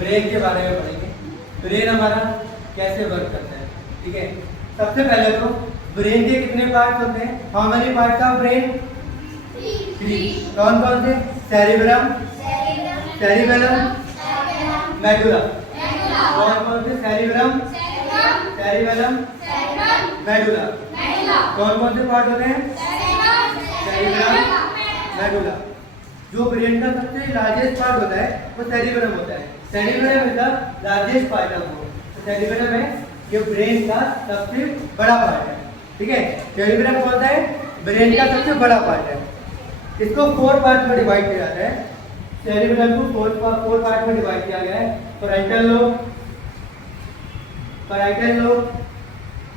Brain के बारे में पढ़ेंगे। ब्रेन हमारा कैसे वर्क करता है, ठीक है। सबसे पहले तो ब्रेन के कितने पार्ट होते हैं? How many parts of brain? 3। कौन कौन से? Cerebrum, cerebellum, medulla. कौन कौन से? Cerebrum, cerebellum, medulla. कौन कौन से पार्ट होते हैं? Cerebrum, medulla. जो ब्रेन का सबसे लार्जेस्ट पार्ट होता है वो सेरिब्रम होता है। Cerebrum is the largest part of bone. Cerebrum है ये ब्रेन का सबसे बड़ा पार्ट है, ठीक है। सेरिब्रम कौन सा है? ब्रेन का सबसे बड़ा पार्ट है। इसको 4 पार्ट में डिवाइड किया जाता है। सेरिब्रम को 4 पार्ट में डिवाइड किया गया है। Parietal lobe, parietal lobe,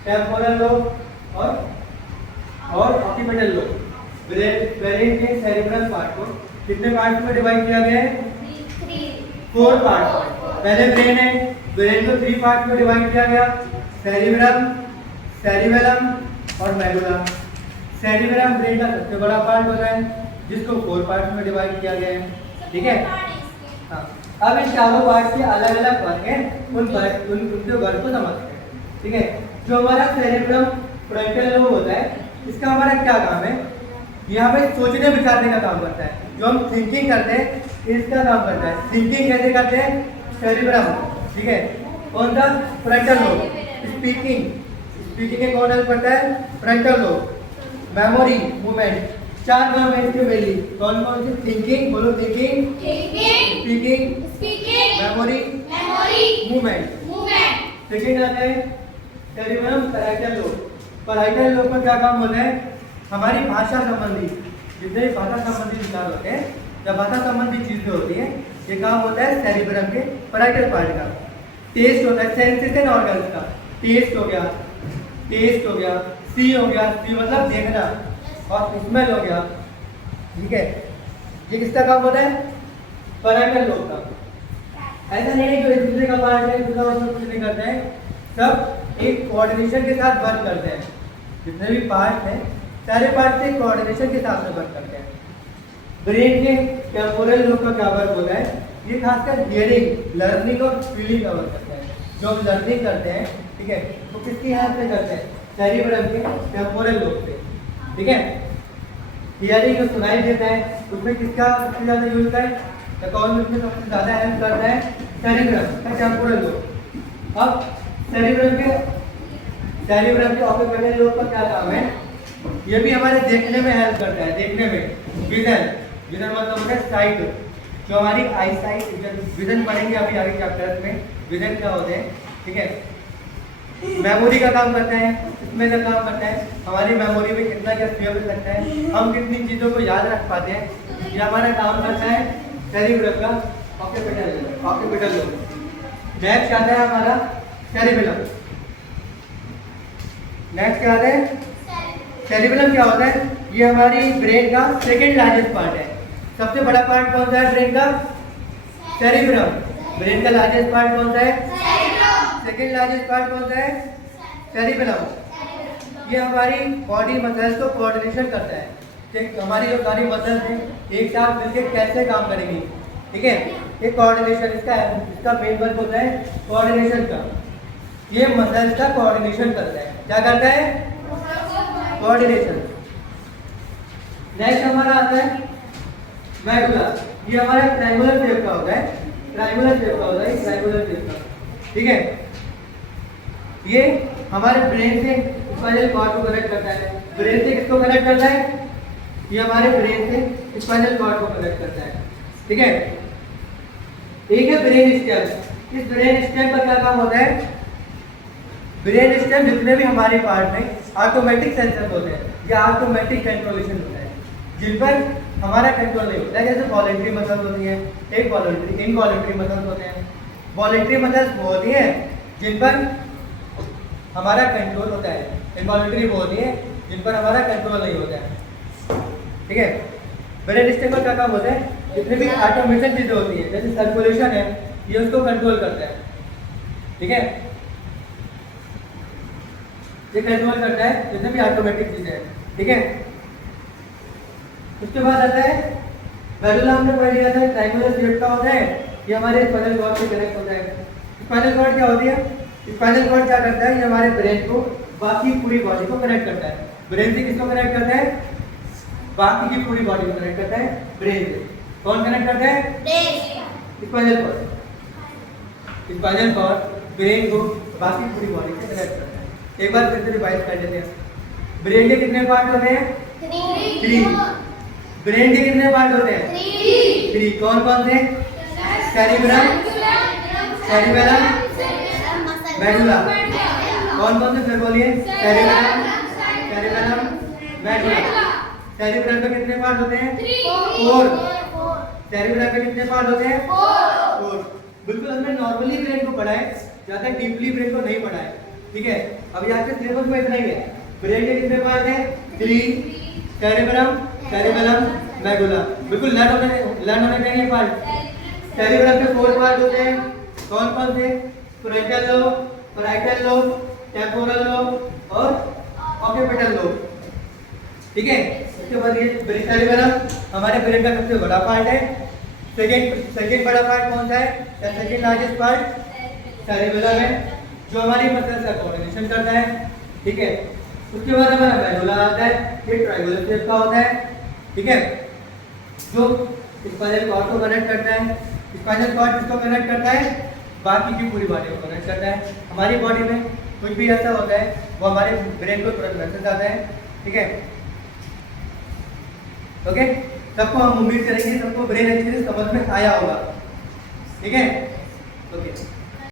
temporal lobe और ऑक्सीपिटल लोब। ब्रेन के सेरिब्रल पार्ट को कितने पार्ट में डिवाइड किया गया है? 4 पार्ट। पहले ब्रेन है, ब्रेन को 3 पार्ट में डिवाइड किया गया। सेरिब्रम, सेरिबेलम और मेडुला। सेरिब्रम ब्रेन का सबसे बड़ा पार्ट होता है जिसको 4 पार्ट में डिवाइड किया गया है, ठीक है। हाँ, अब इन चारों पार्ट के अलग अलग वर्क है, उनके वर्क को समझते हैं, ठीक है। जो हमारा सेरिब्रम फ्रंटल लोब होता है, इसका हमारा क्या काम है? यहाँ पे सोचने विचारने का काम करता है। जो हम थिंकिंग करते हैं इसका काम करता है। थिंकिंग कैसे करते हैं? सेरिब्रम, ठीक है। कौन सा? Frontal lobe. स्पीकिंग के कौन हेल्प करता है? Frontal lobe. Memory, movement, 4 movement के मेनली कौन कौन सी? थिंकिंग, बोलो thinking, speaking, memory, movement. Second आता है cerebrum parietal lobe. Parietal lobe का क्या काम होता है? हमारी भाषा संबंधी जितने भी भाषा संबंधी विचार होते हैं या भाषा संबंधी चीजें होती हैं, ये काम होता है सेरिब्रम के पैराइटल पार्ट का। टेस्ट होता है सेंसेशन ऑर्गन्स का। टेस्ट हो गया, सी हो गया, सी मतलब देखना, और स्मेल हो गया, ठीक है। ये किसका काम होता है? पैराइटल लोब का। ऐसा नहीं है जो एक दूसरे का पार्ट है, दूसरा उसमें कुछ नहीं करते हैं, सब एक कोऑर्डिनेशन के साथ वर्क करते हैं। जितने भी पार्ट हैं सारे पार्ट से कोऑर्डिनेशन के साथ में वर्क करते हैं। ब्रेन के टेम्पोरल लोब का क्या वर्क होता है? ये खासकर हियरिंग, लर्निंग और फीलिंग का वर्क करता है। जो हम लर्निंग करते हैं, ठीक है, वो किसकी हेल्प से करते हैं? सेरिब्रम के टेम्पोरल लोब से, ठीक है। हियरिंग जो सुनाई देता है उसमें किसका सबसे ज़्यादा यूज होता है? तो कौन उसमें सबसे ज़्यादा हेल्प करता है? सेरिब्रम का टेम्पोरल लोब। अब सेरिब्रम के ऑक्सीपिटल लोब का क्या काम है? ये भी हमारे देखने में हेल्प करता है। देखने में विजन मतलब होता है साइट, जो हमारी आई साइट, विजन पढ़ेंगे अभी आगे चैप्टर्स में विजन क्या होते हैं, ठीक है। मेमोरी का काम करता है, इसमें का काम करता है हमारी मेमोरी में कितना क्या सेव लगता है, हम कितनी चीज़ों को याद रख पाते हैं, ये हमारा काम करता है सेरिब्रम का ऑक्सीपिटल लोब। नेक्स्ट क्या आता है हमारा? सेरिबेलम। नेक्स्ट क्या आता है? सेरिबेलम क्या होता है? ये हमारी ब्रेन का सेकंड लार्जेस्ट पार्ट है। सबसे बड़ा पार्ट कौन सा है ब्रेन का? सेरिब्रम। ब्रेन का लार्जेस्ट पार्ट कौन सा है? सेकंड लार्जेस्ट पार्ट कौन सा है? सेरिबेलम। ये हमारी बॉडी मसल्स को कोऑर्डिनेशन करता है कि हमारी जो सारी मसल्स हैं एक साथ मिलकर कैसे काम करेंगी, ठीक है। ये कोऑर्डिनेशन इसका मेन वर्क होता है कोऑर्डिनेशन का। ये मसल्स का कोऑर्डिनेशन करता है। क्या करता है? कोऑर्डिनेशन। नेक्स्ट हमारा आता है मेडुला। ये हमारा ट्रायंगुलर शेप का होता है, ट्रायंगुलर शेप का, ठीक है। ये हमारे ब्रेन से स्पाइनल कॉर्ड को कनेक्ट करता है। ब्रेन से किसको कनेक्ट करता है? ये हमारे ब्रेन से स्पाइनल कॉर्ड को कनेक्ट करता है, ठीक है। एक है ब्रेन स्टेम। इस ब्रेन स्टेम का क्या काम होता है? ब्रेन स्टेम जितने भी हमारे पार्ट में ऑटोमेटिक सेंसर होते हैं या ऑटोमेटिक कंट्रोलेशन होता है, जिन पर हमारा कंट्रोल नहीं होता है। जैसे वॉलंटरी मसल्स होती हैं, एक वॉलंटरी इनवॉलंटरी मसल्स होते हैं। वॉलंटरी मसल्स वो होती हैं जिन पर हमारा कंट्रोल होता है, इनवॉलंटरी वो होती है जिन पर हमारा कंट्रोल नहीं होता है, ठीक है। ब्रेन स्टेम का क्या काम होता है? जितने भी ऑटोमेशन चीज़ें होती हैं, जैसे सर्कुलेशन है, ये उसको कंट्रोल करता है, ठीक है। ये कंट्रोल करता है जितने भी ऑटोमेटिक चीजें हैं, ठीक है। उसके बाद आता है मेडुला। हमने पढ़ लिया था ट्रायंगुलर शेप का होता है ये हमारे स्पाइनल कॉर्ड से कनेक्ट होता है। स्पाइनल कॉर्ड क्या होती है? स्पाइनल कॉर्ड क्या करता है? ये हमारे ब्रेन को बाकी पूरी बॉडी को कनेक्ट करता है। ब्रेन से किसको कनेक्ट करता है? बाकी की पूरी बॉडी को कनेक्ट करता है ब्रेन से। कौन कनेक्ट करता है? Spinal cord. Spinal cord brain को बाकी पूरी बॉडी से कनेक्ट करता है। एक बार फिर से रिवाइज कर लेते हैं। ब्रेन के कितने पार्ट होते हैं? 3। ब्रेन के कितने पार्ट होते हैं? 3। कौन कौन से? Cerebrum, cerebellum, medulla. कौन कौन से? फिर बोलिए। Cerebrum, cerebellum, medulla. सेरिब्रम के कितने पार्ट होते हैं? 4। सेरिब्रम के कितने पार्ट होते हैं? 4। बिल्कुल हमने नॉर्मली ब्रेन को पढ़ा है, ज्यादा डीपली ब्रेन को नहीं पढ़ा है। ठीक है, अब यहाँ के सिलेबस में इतना ही है। ब्रेन के कितने पार्ट हैं? 3। Cerebrum, cerebellum, medulla. बिल्कुल लर्न होने चाहिए पार्ट। सेरिब्रम के 4 पार्ट होते हैं। कौन कौन से? Frontal lobe, parietal lobe, temporal lobe और ऑक्यूपिटल लोब। ठीक है, इसके बाद ये सेरिबेलम हमारे ब्रेन का सबसे बड़ा पार्ट है। सेकंड बड़ा पार्ट कौन सा है? या सेकंड लार्जेस्ट पार्ट सेरिबेलम है, जो हमारी मसल्स का कोऑर्डिनेशन करता है। ठीक है, उसके बाद हमारा मेडुला आता है। ये ट्रायंगुलर शेप का होता है। ठीक है, जो स्पाइनल कॉर्ड को कनेक्ट करता है। स्पाइनल कॉर्ड किसको कनेक्ट करता है? बाकी की पूरी बॉडी को कनेक्ट करता है। हमारी बॉडी में कुछ भी ऐसा होता है वो हमारे ब्रेन को तुरंत मैसेज आता है। ठीक है, ओके, सबको हम उम्मीद करेंगे सबको ब्रेन एक्सरसाइज समझ में आया होगा। ठीक है, ओके।